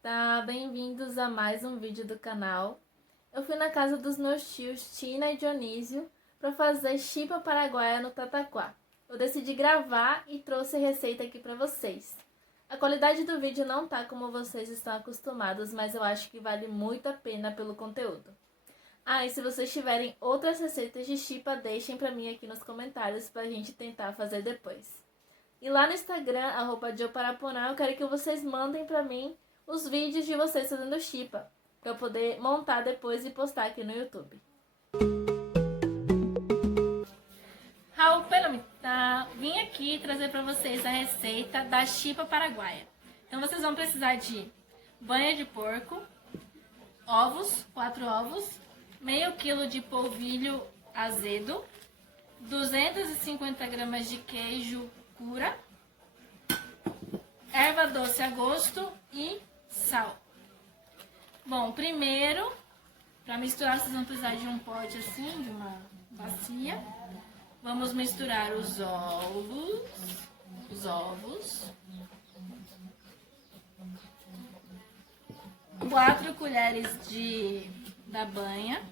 Tá, bem-vindos a mais um vídeo do canal. Eu fui na casa dos meus tios Tina e Dionísio para fazer chipa paraguaia no tataquá. Eu decidi gravar e trouxe a receita aqui para vocês. A qualidade do vídeo não tá como vocês estão acostumados, mas eu acho que vale muito a pena pelo conteúdo. E se vocês tiverem outras receitas de chipa, deixem pra mim aqui nos comentários pra gente tentar fazer depois. E lá no Instagram, @JoParaponã, eu quero que vocês mandem pra mim os vídeos de vocês fazendo chipa, pra eu poder montar depois e postar aqui no YouTube. Vim aqui trazer pra vocês a receita da chipa paraguaia. Então vocês vão precisar de banha de porco, ovos, 4 ovos, meio quilo de polvilho azedo, 250 gramas de queijo cura, erva doce a gosto e sal. Bom, primeiro, para misturar, vocês vão precisar de um pote assim, de uma bacia. Vamos misturar os ovos, 4 colheres da banha,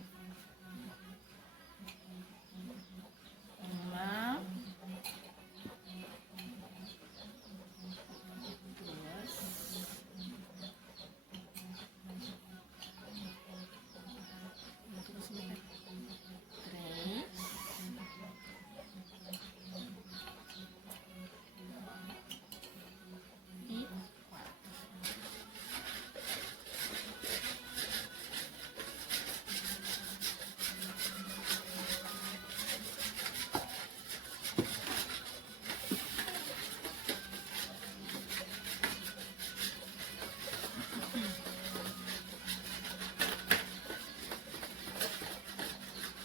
uma,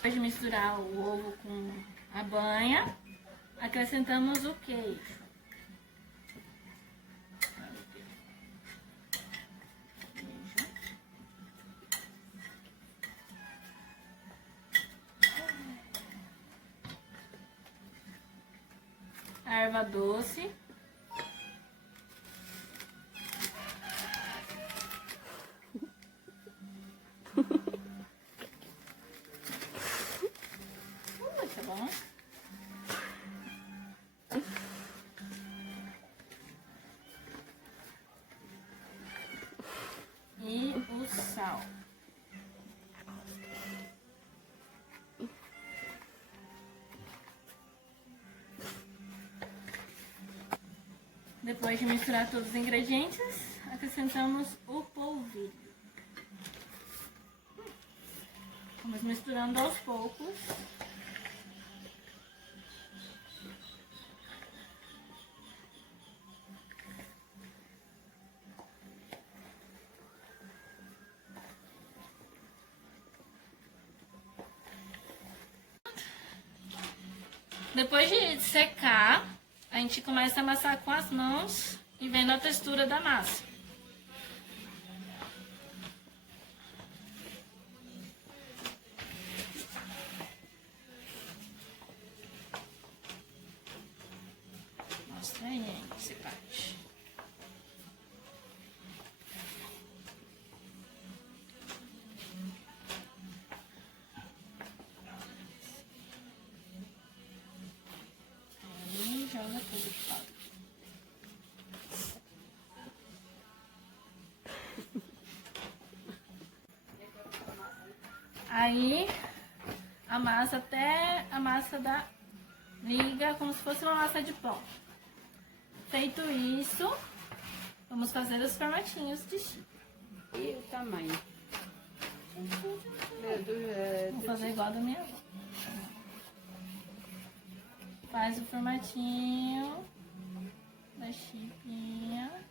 Depois de misturar o ovo com a banha, acrescentamos o queijo. A erva doce. Tá bom? E o sal. Depois de misturar todos os ingredientes, acrescentamos o polvilho. Vamos misturando aos poucos. Depois de secar, a gente começa a amassar com as mãos e vendo a textura da massa. Mostra aí esse parte. Joga tudo de lado. Aí amassa até a massa da liga, como se fosse uma massa de pão. Feito isso, vamos fazer os formatinhos de chipa. E o tamanho? Vou fazer igual da minha avó. Faz o formatinho da chipinha.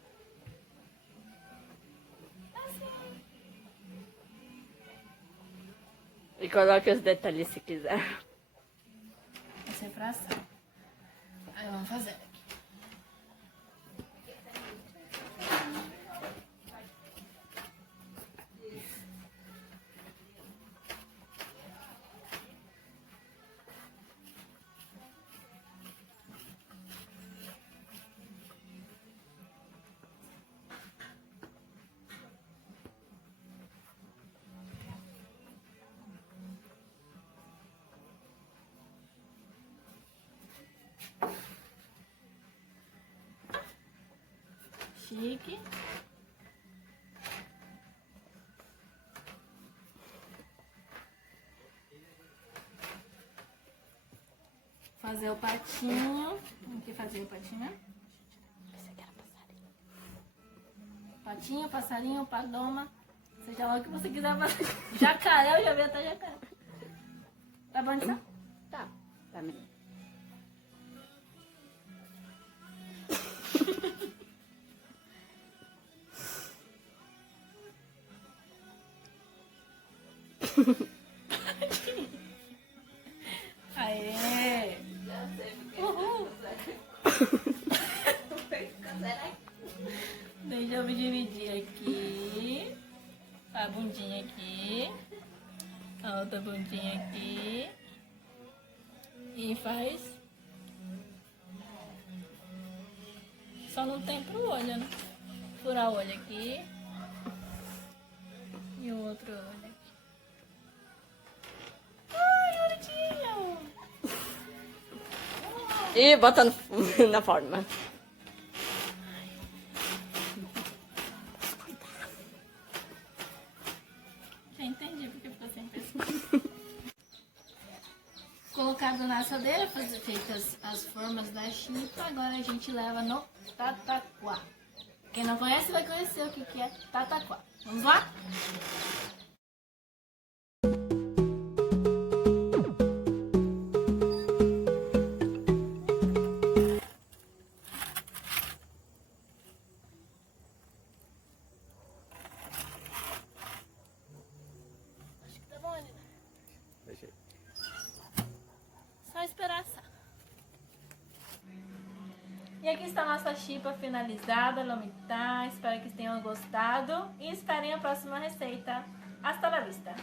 Assim. E coloque os detalhes se quiser. Essa é pra assar. Aí vamos fazer aqui. chique. Fazer o patinho. Vamos aqui fazer o patinho, né? Patinho, passarinho, paloma. Seja lá o que você quiser fazer. Jacaré, eu já vi até jacaré. Tá bom isso? Tá, tá bem. Aê! Uhul! Deixa eu me dividir aqui. A bundinha aqui. A outra bundinha aqui. E faz. Só não tem pro olho, né? Furar o olho aqui. E o outro olho aqui. Ai, bonitinho! E bota na forma. Já entendi porque ficou sem pescoço. Colocado na assadeira, feitas as formas da chipa, agora a gente leva no tataquá. Quem não conhece vai conhecer o que é tataquá. Vamos lá? Acho que tá bom, Lina. Deixei. Só esperar assar. E aqui está a nossa chipa finalizada, lomitá. Espero que tenham gostado e esperem a próxima receita. Hasta la vista!